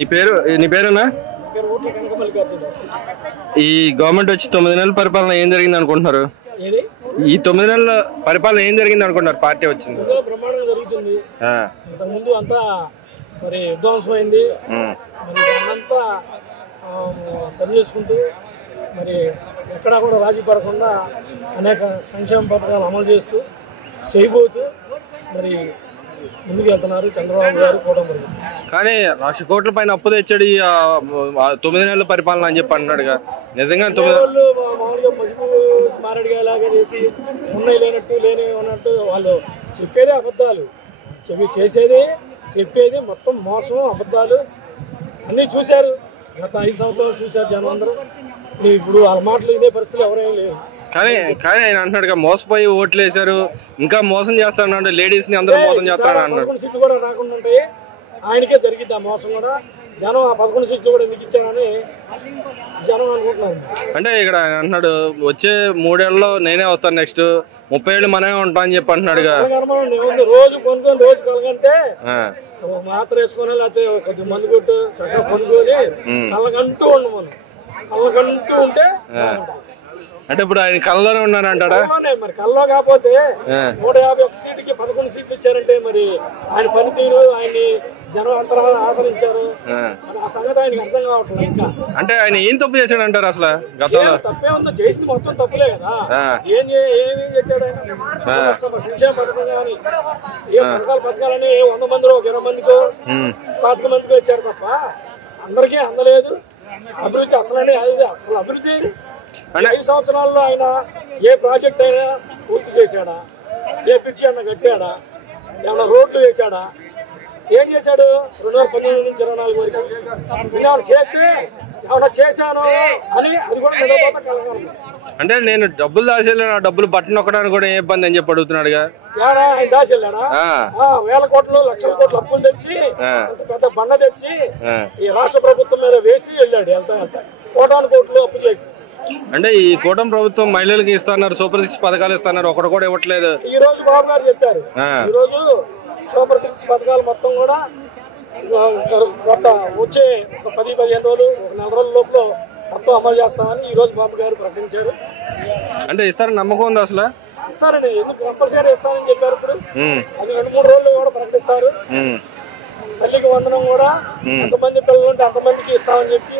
నీ పేరునా? ఈ గవర్నమెంట్ వచ్చి 9 నెలల పరిపాలన ఏం జరిగింది అనుకుంటున్నారు? ఈ 9 నెలల పరిపాలన ఏం జరిగింది అనుకుంటున్నారు? పార్టీ వచ్చింది బ్రహ్మాండంగా జరుగుతుంది. ముందు అంతా మరి విధ్వంసమైంది, మరి అంతా సరి చేసుకుంటూ మరి ఎక్కడా కూడా రాజీ పడకుండా అనేక సంక్షేమ పథకాలు అమలు చేస్తూ చేయబోతూ మరి ముందుకు వెళ్తున్నారు చంద్రబాబు గారు కూడా. కానీ 1,00,000 కోట్ల పైన అప్పు తెచ్చాడు ఈ 9 నెలల పరిపాలన అని చెప్పి అంటున్నాడుగా. నిజంగా మామూలుగా పసుపు స్మారడిగా చేసి ఉన్నాయి లేనట్టు లేని ఉన్నట్టు వాళ్ళు చెప్పేదే అబద్ధాలు, చెప్పేది మొత్తం మోసం అబద్ధాలు అన్నీ చూశారు. గత 5 సంవత్సరాలు చూశారు జనం అందరూ. ఇప్పుడు వాళ్ళ మాటలు ఇదే పరిస్థితులు ఎవరైనా లేరు. కానీ ఆయన అంటున్నాడుగా మోసపోయి ఓట్లు వేశారు, ఇంకా మోసం చేస్తాడు, లేడీస్ ని అందరూ మోసం చేస్తాడు అన్నాడు. సీట్లు కూడా రాకుండా ఉంటాయి, ఆయనకే జరిగిద్ది ఆ మోసం కూడా. జనం ఆ 11 సీట్లు కూడా ఎందుకు ఇచ్చారని జనం అనుకుంటున్నారు. అంటే ఇక్కడ అంటున్నాడు వచ్చే 3 ఏళ్లలో నేనే వస్తాను, నెక్స్ట్ 30 ఏళ్ళు మనమే ఉంటాం అని చెప్పి అంటున్నాడుగా. రోజు కొనుక్కొని రోజు కలగంటే మాత్ర వేసుకొని లేకపోతే కొద్ది మందు కొట్టు చక్కగా కొనుక్కొని కళ్ళకంటూ ఉండమను. కళ్ళకంటూ ఉంటే అంటే ఇప్పుడు ఆయన కళ్ళలోనే ఉన్నానంటాడా? మరి కళ్ళలో కాకపోతే 151 సీటుకి 11 సీట్లు ఇచ్చారంటే మరి ఆయన పనితీరు, ఆయన్ని జనం అంతా ఆదరించారు. ఆ సంగతి ఆయనకి అర్థం కావట్లేదు. ఇంకా అంటే ఆయన ఏం తప్పు చేశాడు అంటారు అసలు? గతంలో తప్పే ఉందో, చేసింది మొత్తం తప్పులే కదా. ఏం చేశాడు ఆయన? సంక్షేమ పథకం కానీ ఏ పథకాలని 100 మందిలో 20 మందికో 25 మందికో ఇచ్చారు తప్ప అందరికీ అందలేదు. అభివృద్ధి అసలు అభివృద్ధి 5 సంవత్సరాల్లో ఆయన ఏ ప్రాజెక్ట్ అయినా పూర్తి చేశాడా? ఏ పిచ్చి అన్న కట్టాడా? ఏమన్నా రోడ్లు వేశాడా? ఏం చేశాడు? 2019 నుంచి 24 వరకు ఏమైనా చేస్తే ఏమన్నా చేశాను అని అది కూడా కలగాలి. అంటే నేను డబ్బులు దాచేళ్ళాను, ఆ డబ్బులు బట్టను నొక్కడానికి కూడా ఏ ఇబ్బంది అని చెప్పి అడుగుతున్నాడుగా. ఆయన దాచెళ్ళాడా? 1000 కోట్లు 1,00,000 కోట్లు అప్పులు తెచ్చి పెద్ద బండ తెచ్చి ఈ రాష్ట్ర ప్రభుత్వం మీద వేసి వెళ్ళాడు. వెళ్తా కోటాను కోట్లు అప్పు చేసి. అంటే ఈ కూటమి ప్రభుత్వం మహిళలకు ఇస్తున్నారు, సూపర్ 6 పథకాలు ఇస్తున్నారు, ఒకటి కూడా ఇవ్వట్లేదు. ఈ రోజు బాబు గారు చెప్పారు, ఈ రోజు సూపర్ 6 పథకాలు మొత్తం కూడా వచ్చే ఒక 10-15 రోజులు, ఒక 4 రోజుల లోపల మొత్తం అమలు చేస్తామని ఈ రోజు బాబు గారు ప్రకటించారు. అంటే ఇస్తారని నమ్మకం ఉంది అసలు? ఇస్తారండి, ఎందుకు కంపల్సరీ ఇస్తారని చెప్పారు. ఇప్పుడు అది 2-3 రోజులు కూడా ప్రకటిస్తారు. తల్లికి వందనం కూడా ఎంతమంది పిల్లలు ఉంటే అంతమందికి ఇస్తామని చెప్పి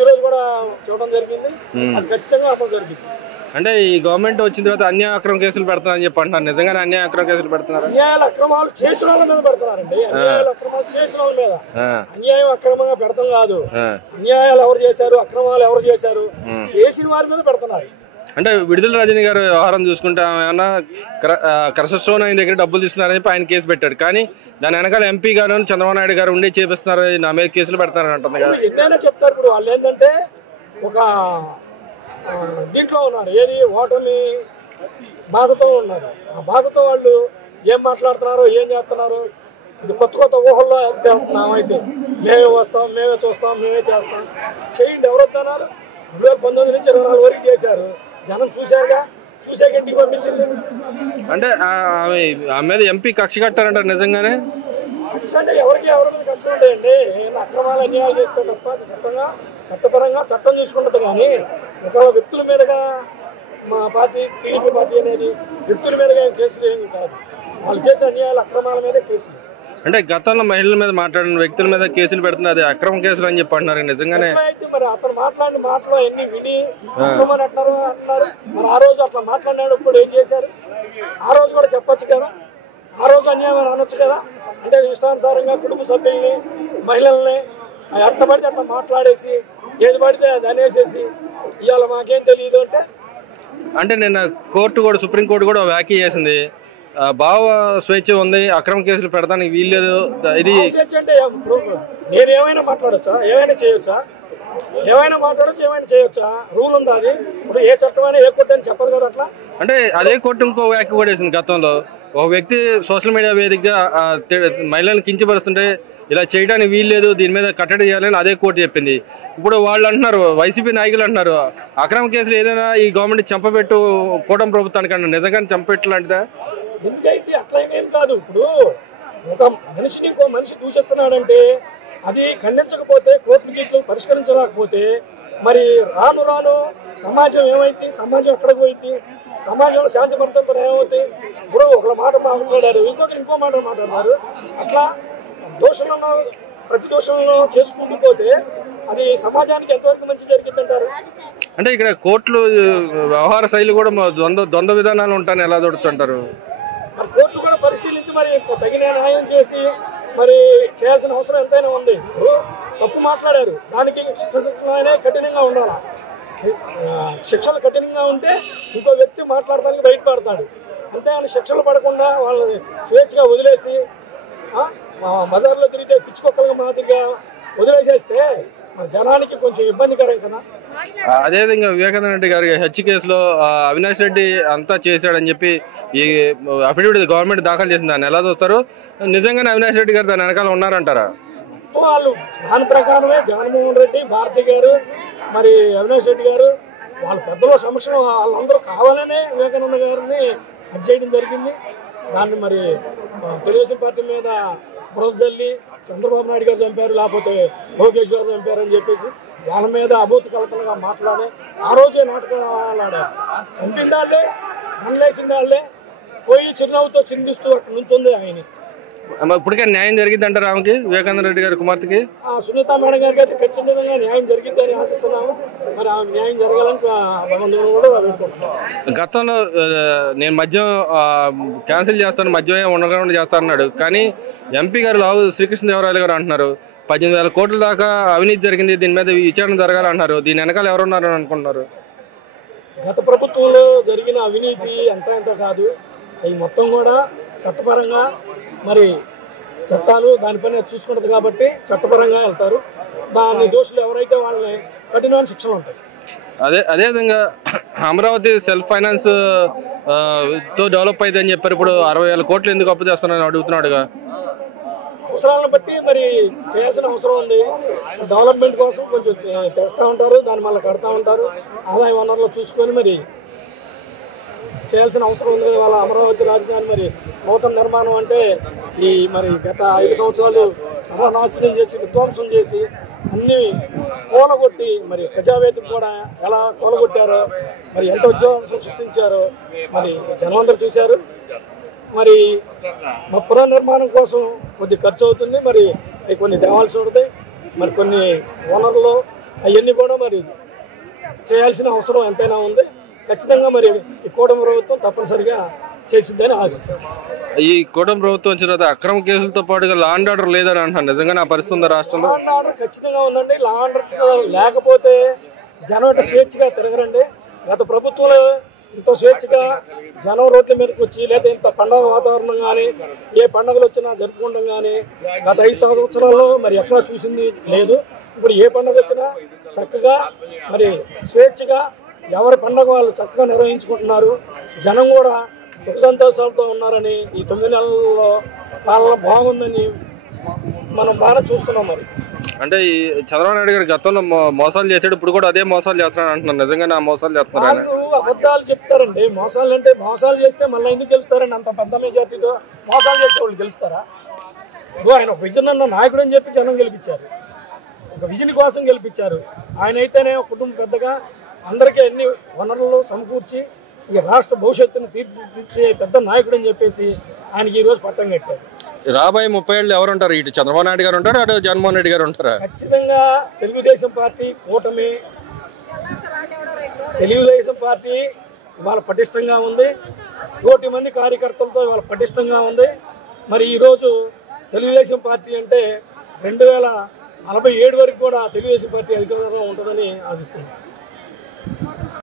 ఈ రోజు కూడా చూడడం జరిగింది. అది ఖచ్చితంగా అమలు జరిగింది. అంటే ఈ గవర్నమెంట్ వచ్చిన తర్వాత అన్యాయ అక్రమ కేసులు పెడతారని చెప్పి అంటున్నారు. నిజంగానే అన్యాయ అక్రమ కేసులు పెడుతున్నారు? అన్యాయాలు అక్రమాలు చేసిన వాళ్ళ మీద పెడతారండి. అన్యాయాలు అక్రమాలు చేసిన వాళ్ళ మీద. అన్యాయం అక్రమంగా పెడతాం కాదు, అన్యాయాలు ఎవరు చేశారు, అక్రమాలు ఎవరు చేశారు, చేసిన వారి మీద పెడుతున్నారు. అంటే విడుదల రజనీ గారు వ్యవహారం చూసుకుంటే ఏమన్నా క్రషర్స్టోన్ ఆయన దగ్గర డబ్బులు తీసుకున్నారని చెప్పి ఆయన కేసు పెట్టాడు. కానీ దాని వెనకాల ఎంపీ గారు చంద్రబాబు నాయుడు గారు ఉండి చేపిస్తున్నారు, నా మీద కేసులు పెడతారని అంటుంది కదా. ఎన్నైనా చెప్తారు. ఇప్పుడు వాళ్ళు ఏంటంటే ఒక దీంట్లో ఉన్నారు, ఏది ఓటమి బాధతో ఉన్నారు. ఆ బాధతో వాళ్ళు ఏం మాట్లాడుతున్నారో ఏం చేస్తున్నారో ఇది కొత్త ఊహల్లో వెళ్తున్నామైతే మేమే వస్తాం, మేమే చూస్తాం, మేమే చేస్తాం. చేయండి, ఎవరు వస్తున్నారు? 2019 నుంచి 24 వరకు చేశారు. జనం చూశారుగా, చూసాక ఇంటికి పంపించింది. అంటే ఆమె మీద ఎంపీ కక్ష కట్టారంటారు. నిజంగానే కక్ష అంటే ఎవరికి కక్ష ఉంటాయండి? అక్రమాలు అన్యాయాలు చేస్తే తప్ప అది చట్టపరంగా చట్టం చూసుకుంటుంది. కానీ ఒక వ్యక్తుల మీదుగా మా పార్టీ టీడీపీ పార్టీ అనేది వ్యక్తుల మీదుగా కేసులు ఏమి కాదు. వాళ్ళు చేసే అన్యాయాలు అక్రమాల మీదే కేసులు. అంటే గతంలో మహిళల మీద మాట్లాడిన వ్యక్తుల మీద కేసులు పెడుతున్నారు, అది అక్రమ కేసులు అని చెప్పి అంటున్నారు. నిజంగానే అయితే మరి అతను మాట్లాడిన మాటలు ఎన్ని విని అక్రమని అంటున్నారు. మరి ఆ రోజు అట్లా మాట్లాడినప్పుడు ఏం చేశారు? ఆ రోజు కూడా చెప్పొచ్చు కదా, ఆ రోజు అన్యాయం అనొచ్చు కదా. అంటే ఇష్టానుసారంగా కుటుంబ సభ్యుల్ని మహిళల్ని ఎట్లా పడితే అట్లా మాట్లాడేసి ఏది పడితే అది అనేసేసి ఇవాళ మాకేం తెలియదు అంటే నిన్న కోర్టు కూడా, సుప్రీంకోర్టు కూడా వ్యాఖ్య చేసింది, భావ స్వేచ్ఛ ఉంది, అక్రమ కేసులు పెడతానికి వీల్లేదు. ఇది అంటే నేను ఏమైనా మాట్లాడొచ్చా, ఏమైనా చేయొచ్చా? ఏమైనా మాట్లాడొచ్చు, ఏమైనా చేయొచ్చా? రూల్ ఉందా? అది ఇప్పుడు ఏ చట్టమైనా ఏ కోర్టు అని చెప్పదు కదా. అట్లా అంటే అదే కోర్టు ఇంకో వ్యాఖ్య కూడా వేసింది. గతంలో ఒక వ్యక్తి సోషల్ మీడియా వేదికగా మహిళలను కించపరుస్తుంటే ఇలా చేయడానికి వీల్లేదు, దీని మీద కట్టడి చేయాలని అదే కోర్టు చెప్పింది. ఇప్పుడు వాళ్ళు అంటున్నారు, వైసీపీ నాయకులు అంటున్నారు, అక్రమ కేసులు ఏదైనా ఈ గవర్నమెంట్ చంపబెట్టు కూటమి ప్రభుత్వానికి అన్నారు. నిజంగానే చంపబెట్టలాంటిదా? ఎందుకైతే అట్లా ఏమేం కాదు. ఇప్పుడు ఒక మనిషిని ఇంకో మనిషి దూషిస్తున్నాడంటే అది ఖండించకపోతే కోర్టుకి పరిష్కరించలేకపోతే మరి రాను రాను సమాజం ఏమైంది, సమాజం ఎక్కడికి పోయింది, సమాజంలో శాంతి భద్రతలు ఏమవుతాయి. ఇప్పుడు ఒక మాట మాట్లాడారు, ఇంకో మాట మాట్లాడారు. అట్లా దోషణను ప్రతి దోషణను చేసుకుంటూ పోతే అది సమాజానికి ఎంతవరకు మంచి జరిగిందంటారు? అంటే ఇక్కడ కోర్టులు వ్యవహార శైలి కూడా ద్వంద్వ విధానాలు ఉంటాయని ఎలా చూడొచ్చంటారు? మరి కోర్టు కూడా పరిశీలించి మరి తగిన న్యాయం చేసి మరి చేయాల్సిన అవసరం ఎంతైనా ఉంది. తప్పు మాట్లాడారు, దానికి శిక్షణ కఠినంగా ఉండాలి. శిక్షలు కఠినంగా ఉంటే ఇంకో వ్యక్తి మాట్లాడడానికి బయటపడతాడు. అంతేగాని శిక్షలు పడకుండా వాళ్ళని స్వేచ్ఛగా వదిలేసి బజార్లో తిరిగితే పిచ్చుకొక్కలుగా మాదిరిగా వదిలేసేస్తే మన జనానికి కొంచెం ఇబ్బందికరం కదా. అదేవిధంగా వివేకానంద రెడ్డి గారి హత్య కేసులో అవినాష్ రెడ్డి అంతా చేశాడని చెప్పి ఈ అఫిడవిట్ గవర్నమెంట్ దాఖలు చేసింది, దాన్ని ఎలా చూస్తారు? నిజంగానే అవినాష్ రెడ్డి గారు దాని వెనకాల ఉన్నారంటారా? వాళ్ళు దాని ప్రకారమే జగన్మోహన్ రెడ్డి, భారతి గారు, మరి అవినాష్ రెడ్డి గారు వాళ్ళ పెద్దల సమక్షంలో వాళ్ళందరూ కావాలనే వివేకానంద గారిని హత్య చేయడం జరిగింది. దాన్ని మరి తెలుగుదేశం పార్టీ మీద బురద జల్లి చంద్రబాబు నాయుడు గారు చంపారు, లేకపోతే లోకేష్ గారు చంపారు అని చెప్పేసి వాళ్ళ మీద అభూత కల్పనగా మాట్లాడే ఆ రోజే నాటకాలు ఆడారు. చంపిందాళ్ళే, దండలేసిందాళ్ళే, పోయి చిరునవ్వుతో చిందిస్తూ అక్కడ నుంచి ఉంది ఆయన. ఇప్పటికే న్యాయం జరిగింది అంటారు ఆమెకి, వివేకానంద రెడ్డి గారి కుమార్తెకి? సునీత మేడం గారికి అయితే ఖచ్చితంగా న్యాయం జరిగిద్దని ఆశిస్తున్నాము. మరి ఆమె న్యాయం జరగాలని భగవంతుడు కూడా వెళ్తున్నాం. గతంలో నేను మద్యం క్యాన్సిల్ చేస్తాను, మద్యమే ఉండకుండా చేస్తాను అన్నాడు. కానీ ఎంపీ గారు లావు శ్రీకృష్ణదేవరాయలు గారు అంటున్నారు 18,000 కోట్ల దాకా అవినీతి జరిగింది, దీని మీద విచారణ జరగాలంటున్నారు. దీని వెనకాల ఎవరున్నారని అనుకుంటున్నారు? గత ప్రభుత్వంలో జరిగిన అవినీతి అంతా ఇంత కాదు, అవి మొత్తం కూడా చట్టపరంగా మరి చట్టాలు దానిపైన చూసుకుంటుంది కాబట్టి చట్టపరంగా వెళ్తారు. దాని దోషులు ఎవరైతే వాళ్ళని కఠినమైన శిక్షలు ఉంటాయి. అదేవిధంగా అమరావతి సెల్ఫ్ ఫైనాన్స్ తో డెవలప్ అయితే అని చెప్పారు. ఇప్పుడు 60,000 కోట్లు ఎందుకు అప్పు చేస్తున్నారని అడుగుతున్నాడుగా. అవసరాలను బట్టి మరి చేయాల్సిన అవసరం ఉంది. డెవలప్మెంట్ కోసం కొంచెం తెస్తూ ఉంటారు, దాన్ని మళ్ళీ కడతా ఉంటారు. ఆదాయ వనరులు చూసుకొని మరి చేయాల్సిన అవసరం ఉంది. వాళ్ళ అమరావతి రాజధాని మరి నూతన నిర్మాణం అంటే ఈ మరి గత 5 సంవత్సరాలు సర్వనాశనం చేసి విధ్వంసం చేసి అన్ని కూలగొట్టి మరి ప్రజావేదిక కూడా ఎలా కూలగొట్టారో, మరి ఎంత ఉద్యోగాలు సృష్టించారో మరి జనమందరూ చూశారు. మరి మా పునర్నిర్మాణం కోసం కొద్ది ఖర్చు అవుతుంది, మరి అవి కొన్ని తేవాల్సి ఉంటాయి. మరి కొన్ని వనరులు అవన్నీ కూడా మరి చేయాల్సిన అవసరం ఎంతైనా ఉంది. ఖచ్చితంగా మరి ఈ కూటమి ప్రభుత్వం తప్పనిసరిగా చేసిద్దని ఆశ. ఈ కూటమి ప్రభుత్వం వచ్చిన తర్వాత అక్రమ కేసులతో పాటుగా లా అండ్ ఆర్డర్ లేదని అంటున్నారు. నిజంగా పరిస్థితి ఉందా రాష్ట్రంలో? లా అండ్ ఆర్డర్ ఖచ్చితంగా ఉందండి. లా అండ్ ఆర్డర్ లేకపోతే జనం స్వేచ్ఛగా తిరగరండి. గత ప్రభుత్వంలో ఇంత స్వేచ్ఛగా జనం రోడ్ల మీదకి వచ్చి లేదా ఇంత పండుగ వాతావరణం కానీ ఏ పండుగలు వచ్చినా జరుపుకోవడం కానీ గత 5 సంవత్సరాల్లో మరి ఎక్కడా చూసింది లేదు. ఇప్పుడు ఏ పండుగ వచ్చినా చక్కగా మరి స్వేచ్ఛగా ఎవరి పండుగ వాళ్ళు చక్కగా నిర్వహించుకుంటున్నారు. జనం కూడా సుఖ సంతోషాలతో ఉన్నారని ఈ 9 నెలల్లో పాలన బాగుందని మనం బాగా చూస్తున్నాం. మరి అంటే ఈ చంద్రబాబు నాయుడు గారు గతంలో మోసాలు చేసాడు, ఇప్పుడు కూడా అదే మోసాలు చేస్తున్నాడు అంటున్నారు. నిజంగా నా మోసాలు చేస్తున్నారు? అబద్ధాలు చెప్తారండి. మోసాలు అంటే మోసాలు చేస్తే మళ్ళీ ఎందుకు గెలుస్తారండి? అంత పెద్ద మెజార్టీతో మోసాలు చేసే వాళ్ళు గెలుస్తారా? ఇప్పుడు ఆయన ఒక విజన్ అన్న నాయకుడు అని చెప్పి జనం గెలిపించారు, ఒక విజన్ కోసం గెలిపించారు. ఆయన అయితేనే కుటుంబ పెద్దగా అందరికీ అన్ని వనరులు సమకూర్చి ఇక రాష్ట్ర భవిష్యత్తును తీర్చిదిద్దే పెద్ద నాయకుడు అని చెప్పేసి ఆయనకి ఈరోజు పట్టం కట్టారు. రాబోయే 30 ఏళ్ళు ఎవరు ఉంటారు? ఇటు చంద్రబాబు నాయుడు గారు ఉంటారు, అటు జగన్మోహన్ రెడ్డి గారు ఉంటారా? ఖచ్చితంగా తెలుగుదేశం పార్టీ కూటమి, తెలుగుదేశం పార్టీ ఇవాళ పటిష్టంగా ఉంది. 1 కోటి మంది కార్యకర్తలతో ఇవాళ పటిష్టంగా ఉంది. మరి ఈరోజు తెలుగుదేశం పార్టీ అంటే 2047 వరకు కూడా తెలుగుదేశం పార్టీ అధికారంలో ఉంటుందని ఆశిస్తున్నాం.